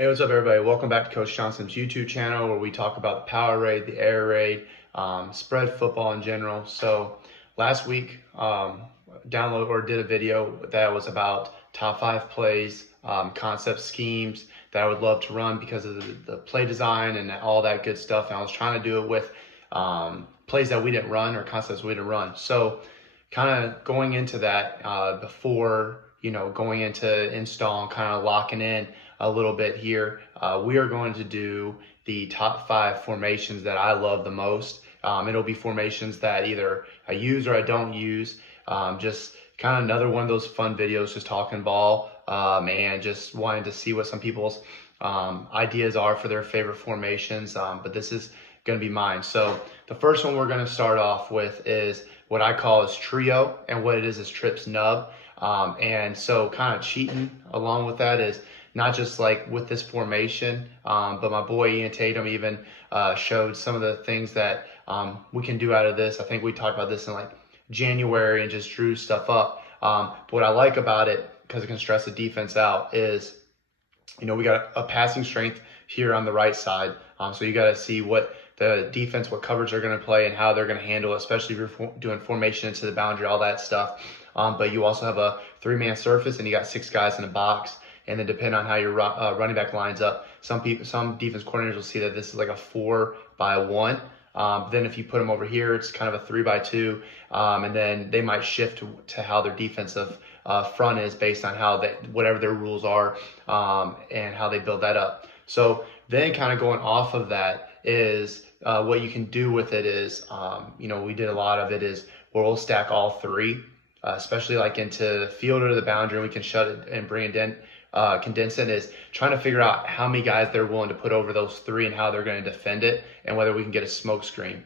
Hey, what's up, everybody? Welcome back to Coach Johnson's YouTube channel where we talk about the power raid, the air raid, spread football in general. So last week, download or did a video that was about top 5 plays, concept schemes that I would love to run because of the play design and all that good stuff. And I was trying to do it with plays that we didn't run or concepts we didn't run. So kind of going into that before, going into install and kind of locking in a little bit here, we are going to do the top 5 formations that I love the most. It'll be formations that either I use or I don't use. Just kind of another one of those fun videos, just talking ball and just wanting to see what some people's ideas are for their favorite formations. But this is going to be mine. So the first one we're going to start off with is what I call is trio, and what it is trips nub. And so kind of cheating along with that is not just like with this formation, but my boy Ian Tatum even showed some of the things that we can do out of this. I think we talked about this in like January and just drew stuff up. But what I like about it, because it can stress the defense out, is we got a passing strength here on the right side. So you got to see what the defense, what coverage they're going to play and how they're going to handle it, especially if you're doing formation into the boundary, all that stuff. But you also have a 3-man surface and you got 6 guys in a box. And then depending on how your running back lines up, some defense coordinators will see that this is like a 4-by-1. Then if you put them over here, it's kind of a 3-by-2. And then they might shift to how their defensive front is based on how whatever their rules are and how they build that up. So then kind of going off of that is what you can do with it is, we did a lot of it is where we'll stack all 3, especially like into the field or to the boundary, and we can shut it and bring it in. Condense it is trying to figure out how many guys they're willing to put over those 3 and how they're going to defend it and whether we can get a smoke screen.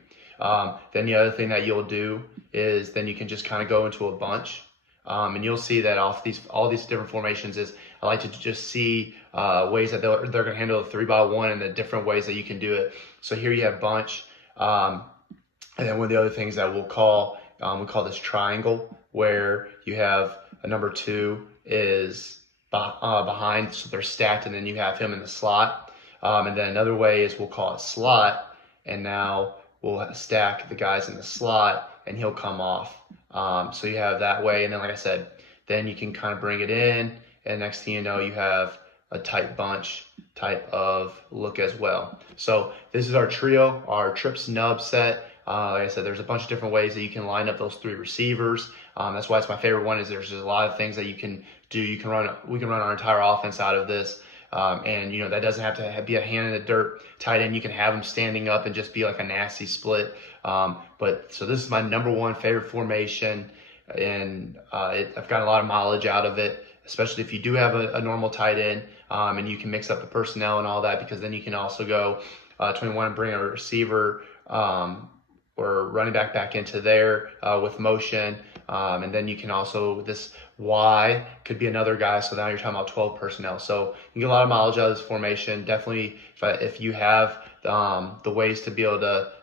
Then the other thing that you'll do is then you can just kind of go into a bunch. And you'll see that all these different formations is I like to just see ways that they're going to handle the 3-by-1 and the different ways that you can do it. So here you have bunch. And then one of the other things that we call this triangle, where you have a number 2 is behind, so they're stacked, and then you have him in the slot. And then another way is we'll call it slot, and now we'll stack the guys in the slot and he'll come off. So you have that way, and then like I said, then you can kind of bring it in, and next thing you know, you have a tight bunch type of look as well. So this is our trio, our trips nub set. Like I said, there's a bunch of different ways that you can line up those 3 receivers. That's why it's my favorite one. Is there's just a lot of things that you can do. We can run our entire offense out of this, and that doesn't have to be a hand in the dirt tight end. You can have them standing up and just be like a nasty split. But so this is my number 1 favorite formation, and I've got a lot of mileage out of it, especially if you do have a normal tight end, and you can mix up the personnel and all that, because then you can also go 21 and bring a receiver or running back into there with motion. And then you can also, this Y could be another guy. So now you're talking about 12 personnel. So you get a lot of mileage out of this formation. Definitely, if you have the ways to be able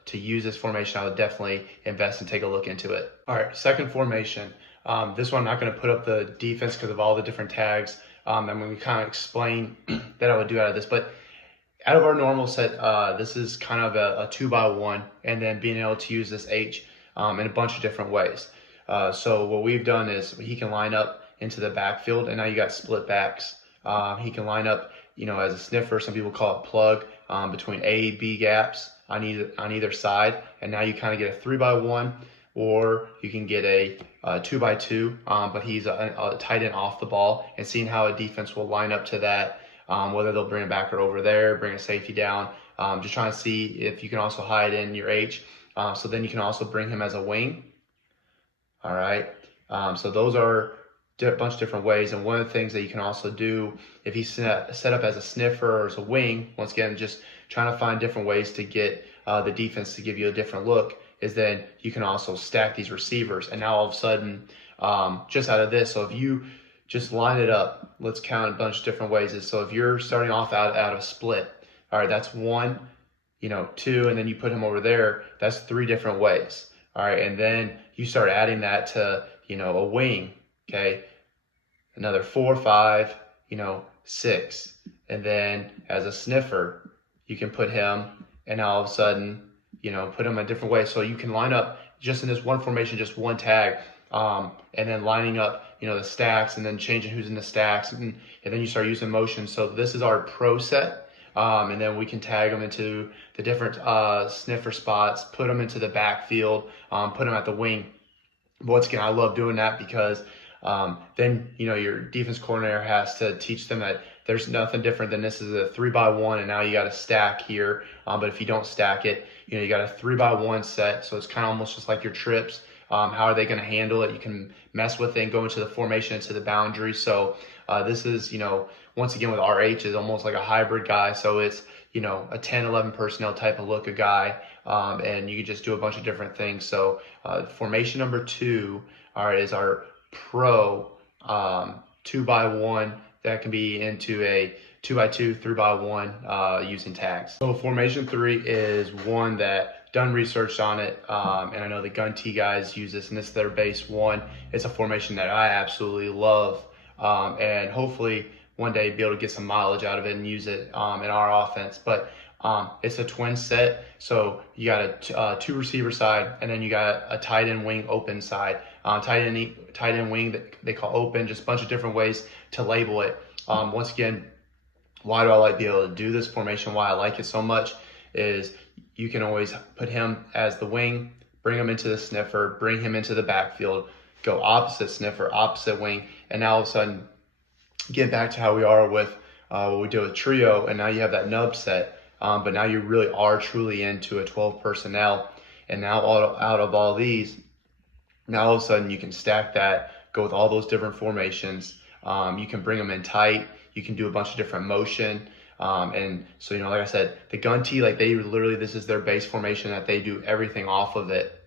to use this formation, I would definitely invest and take a look into it. All right, second formation. This one I'm not going to put up the defense because of all the different tags. I'm going to kind of explain that I would do out of this. But out of our normal set, this is kind of a 2-by-1, and then being able to use this H in a bunch of different ways. So what we've done is he can line up into the backfield, and now you got split backs. He can line up, as a sniffer. Some people call it plug, between A, B gaps on either side, and now you kind of get a 3-by-1, or you can get a 2-by-2, but he's a tight end off the ball, and seeing how a defense will line up to that. Whether they'll bring a backer over there, bring a safety down, just trying to see if you can also hide in your H. So then you can also bring him as a wing. All right. So those are a bunch of different ways. And one of the things that you can also do if he's set up as a sniffer or as a wing, once again, just trying to find different ways to get the defense to give you a different look, is then you can also stack these receivers. And now all of a sudden, just out of this, so if you just line it up, let's count a bunch of different ways. So if you're starting off out of split, all right, that's 1, 2, and then you put him over there, that's 3 different ways. All right, and then you start adding that to, a wing, okay? Another 4, 5, 6. And then as a sniffer, you can put him, and now all of a sudden, put him a different way. So you can line up just in this one formation, just one tag, and then lining up, the stacks, and then changing who's in the stacks, and then you start using motion. So this is our pro set. And then we can tag them into the different sniffer spots, put them into the backfield, put them at the wing. But once again, I love doing that because then your defense coordinator has to teach them that there's nothing different than this is a 3x1, and now you got to stack here. But if you don't stack it, you got a 3x1 set, so it's kind of almost just like your trips. How are they going to handle it? You can mess with it and go into the formation, into the boundary. So this is, once again with RH is almost like a hybrid guy. So it's, a 10, 11 personnel type of look of guy. And you can just do a bunch of different things. So formation number 2 is our pro 2x1 that can be into a 2x2, 3x1 using tags. So formation 3 is one that done research on it, and I know the Gun T guys use this, and this is their base one. It's a formation that I absolutely love, and hopefully one day be able to get some mileage out of it and use it in our offense. But it's a twin set, so you got a 2 receiver side, and then you got a tight end wing open side. Tight end wing that they call open, just a bunch of different ways to label it. Once again, why do I like to be able to do this formation? Why I like it so much is you can always put him as the wing, bring him into the sniffer, bring him into the backfield, go opposite sniffer, opposite wing, and now all of a sudden get back to how we are with what we do with trio, and now you have that nub set, but now you really are truly into a 12 personnel, and now out of all these, now all of a sudden you can stack that, go with all those different formations. You can bring them in tight, you can do a bunch of different motion. And so, like I said, the Gun T, this is their base formation that they do everything off of it.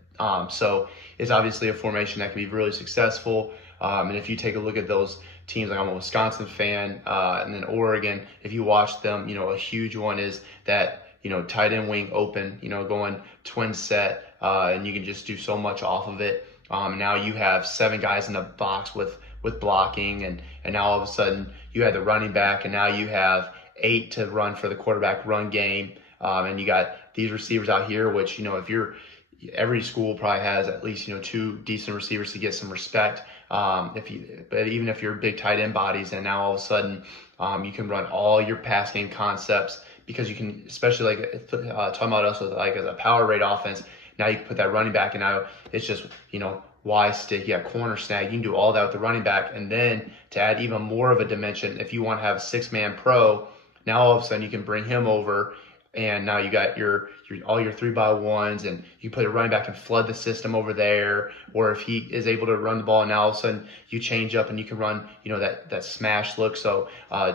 So it's obviously a formation that can be really successful. And if you take a look at those teams, like I'm a Wisconsin fan, and then Oregon, if you watch them, a huge one is that, tight end wing open, going twin set, and you can just do so much off of it. Now you have 7 guys in the box with blocking, and now all of a sudden you have the running back, and now you have 8 to run for the quarterback run game, and you got these receivers out here, which every school probably has at least 2 decent receivers to get some respect. But even if you're big tight end bodies, and now all of a sudden you can run all your pass game concepts, because you can, especially talking about us with as a power rate offense. Now you can put that running back, and now it's just Y stick, you got corner snag. You can do all that with the running back, and then to add even more of a dimension, if you want to have a 6-man pro. Now all of a sudden you can bring him over, and now you got your all your 3x1s, and you put a running back and flood the system over there. Or if he is able to run the ball, now all of a sudden you change up and you can run that smash look. So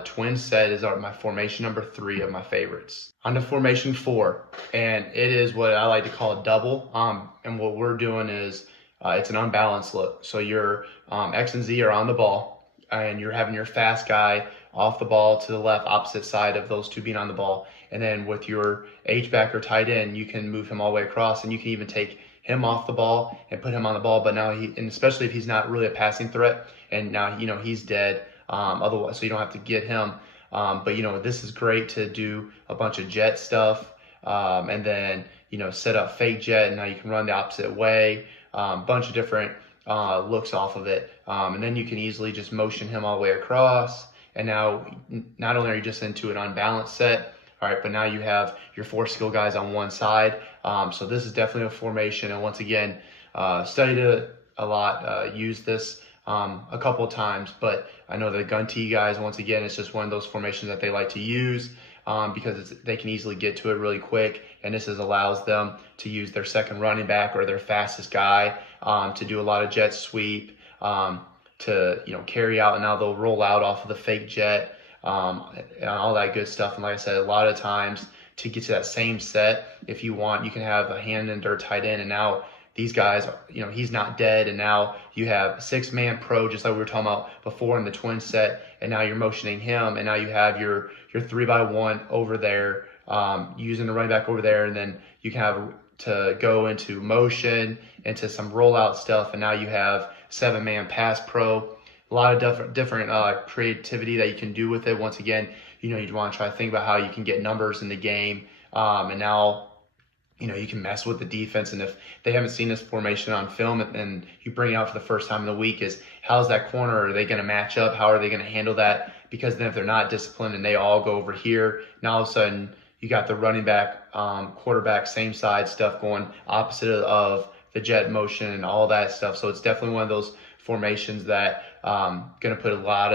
twin set is my formation number 3 of my favorites. On to formation 4, and it is what I like to call a double. And what we're doing is it's an unbalanced look. So your X and Z are on the ball, and you're having your fast guy off the ball to the left, opposite side of those 2 being on the ball. And then with your H-back or tight end, you can move him all the way across, and you can even take him off the ball and put him on the ball. But now and especially if he's not really a passing threat, and now he's dead. Otherwise, so you don't have to get him. But this is great to do a bunch of jet stuff, and then set up fake jet, and now you can run the opposite way. Bunch of different looks off of it, and then you can easily just motion him all the way across. And now, not only are you just into an unbalanced set, all right, but now you have your 4 skill guys on one side. So this is definitely a formation. And once again, studied it a lot, used this a couple of times. But I know the Gun T guys, once again, it's just one of those formations that they like to use because they can easily get to it really quick. And this allows them to use their second running back or their fastest guy to do a lot of jet sweep. To carry out, and now they'll roll out off of the fake jet, and all that good stuff. And like I said, a lot of times to get to that same set, if you want, you can have a hand and dirt tight end, and now these guys, he's not dead, and now you have 6-man pro, just like we were talking about before in the twin set, and now you're motioning him, and now you have your 3x1 over there, using the running back over there, and then you can have to go into motion, into some rollout stuff, and now you have 7-man pass pro, a lot of different creativity that you can do with it. Once again, you want to try to think about how you can get numbers in the game, and now you can mess with the defense. And if they haven't seen this formation on film and you bring it out for the first time in the week, is how's that corner? Are they going to match up? How are they going to handle that? Because then if they're not disciplined and they all go over here, now all of a sudden you got the running back, quarterback, same side stuff going opposite of the jet motion and all that stuff. So it's definitely one of those formations that going to put a lot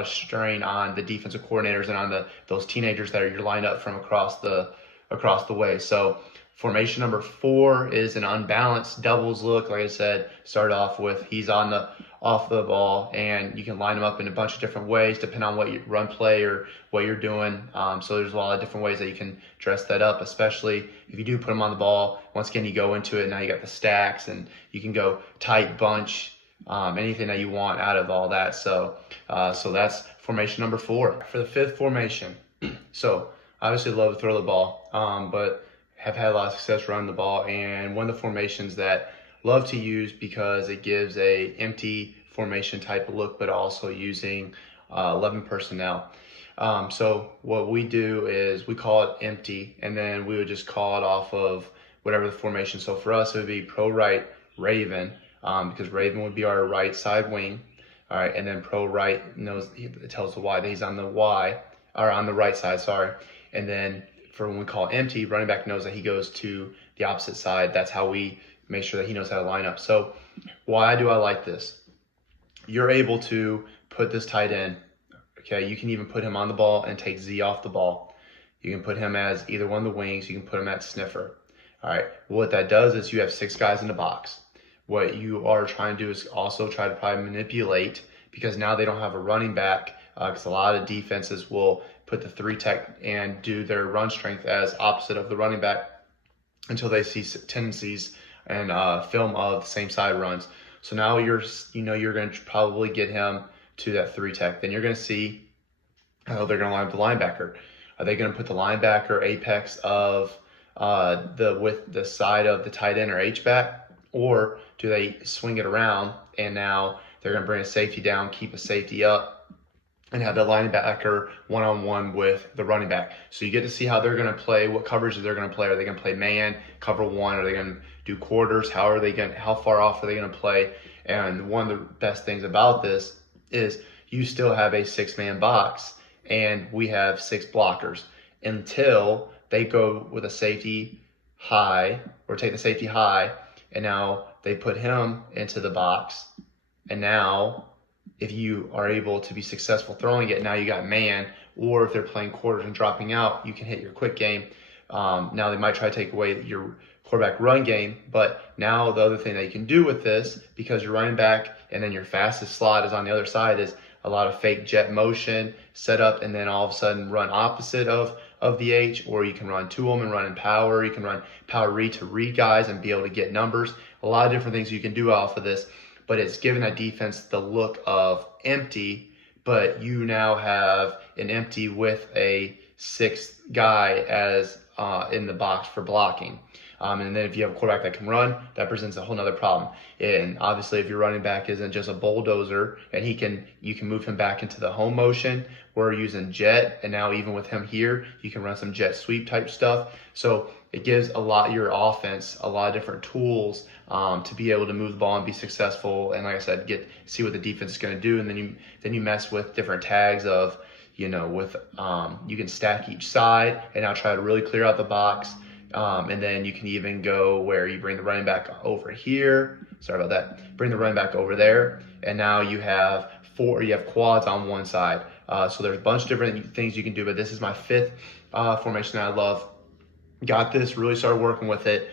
of strain on the defensive coordinators and on those teenagers that are your lineup from across the way. So formation number 4 is an unbalanced doubles look. Like I said, start off with he's off the ball, and you can line him up in a bunch of different ways depending on what you run play or what you're doing. So there's a lot of different ways that you can dress that up, especially if you do put him on the ball. Once again, you go into it, now you got the stacks, and you can go tight bunch, anything that you want out of all that. So that's formation number 4. For the 5th formation, so obviously love to throw the ball, but have had a lot of success running the ball. And one of the formations that love to use because it gives a empty formation type of look, but also using 11 personnel. So what we do is we call it empty, and then we would just call it off of whatever the formation. So for us, it would be pro right Raven, because Raven would be our right side wing. All right, and then pro right it tells the Y that he's on the Y, or on the right side, sorry. And then for when we call empty, running back knows that he goes to the opposite side. That's how we make sure that he knows how to line up. So why do I like this? You're able to put this tight end. Okay, you can even put him on the ball and take Z off the ball. You can put him as either one of the wings. You can put him at sniffer. All right, what that does is you have 6 guys in the box. What you are trying to do is also try to probably manipulate, because now they don't have a running back, because a lot of defenses will put the 3 tech and do their run strength as opposite of the running back until they see tendencies and film of the same side runs. So now you're going to probably get him to that 3 tech. Then you're going to see how they're going to line up the linebacker. Are they going to put the linebacker apex of the side of the tight end or H-back, or do they swing it around and now they're going to bring a safety down, keep a safety up, and have the linebacker one-on-one with the running back? So you get to see how they're going to play, what coverages they're going to play. Are they going to play man, cover 1? Are they going to do quarters? How far off are they going to play? And one of the best things about this is you still have a 6-man box, and we have 6 blockers until they go with a safety high, or take the safety high, and now they put him into the box. And now if you are able to be successful throwing it, now you got man. Or if they're playing quarters and dropping out, you can hit your quick game. Now they might try to take away your quarterback run game, but now the other thing that you can do with this, because you're running back and then your fastest slot is on the other side, is a lot of fake jet motion set up, and then all of a sudden run opposite of the H, or you can run to them and run in power. You can run power read to read guys and be able to get numbers. A lot of different things you can do off of this, but it's giving that defense the look of empty, but you now have an empty with a 6th guy as in the box for blocking. And then if you have a quarterback that can run, that presents a whole nother problem. And obviously, if your running back isn't just a bulldozer, and you can move him back into the home motion. We're using jet, and now even with him here, you can run some jet sweep type stuff. So it gives your offense a lot of different tools to be able to move the ball and be successful. And like I said, see what the defense is going to do, and then you mess with different tags of, you can stack each side and now try to really clear out the box. And then you can even go where you bring the running back over here. Sorry about that. Bring the running back over there, and now you have quads on one side. So there's a bunch of different things you can do, but this is my 5th formation that I love. Got this, really started working with it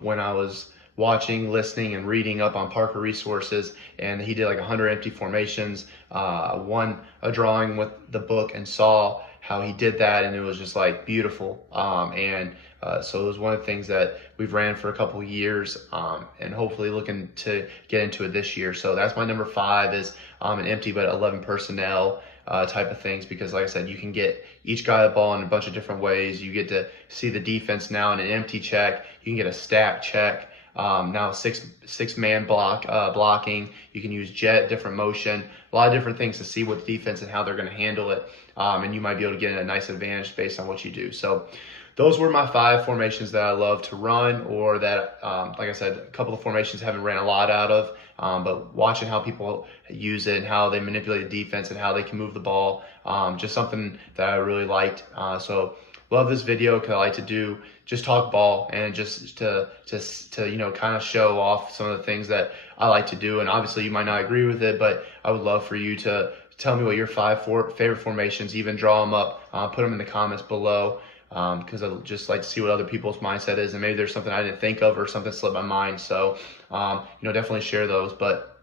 when I was watching, listening, and reading up on Parker Resources, and he did like 100 empty formations. Won a drawing with the book and saw how he did that, and it was just like beautiful. So it was one of the things that we've ran for a couple of years, and hopefully looking to get into it this year. So that's my number 5, is an empty but 11 personnel type of things, because like I said, you can get each guy the ball in a bunch of different ways. You get to see the defense now in an empty check. You can get a stack check. Now six man blocking. You can use jet, different motion, a lot of different things to see what the defense and how they're going to handle it. And you might be able to get a nice advantage based on what you do. So those were my 5 formations that I love to run, or that, like I said, a couple of formations I haven't ran a lot out of, but watching how people use it and how they manipulate the defense and how they can move the ball, just something that I really liked. So love this video because I like to just talk ball and just to kind of show off some of the things that I like to do. And obviously you might not agree with it, but I would love for you to tell me what your 5 favorite formations, even draw them up, put them in the comments below. Because I just like to see what other people's mindset is, and maybe there's something I didn't think of or something slipped my mind. So, definitely share those. But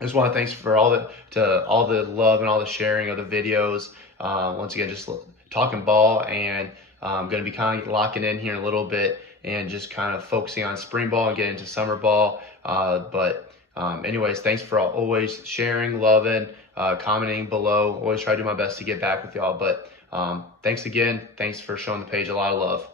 I just want to thanks for all the love and all the sharing of the videos. Once again, just talking ball, and I'm going to be kind of locking in here in a little bit and just kind of focusing on spring ball and getting into summer ball. Anyways, thanks for always sharing, loving, commenting below. Always try to do my best to get back with y'all. But thanks again. Thanks for showing the page a lot of love.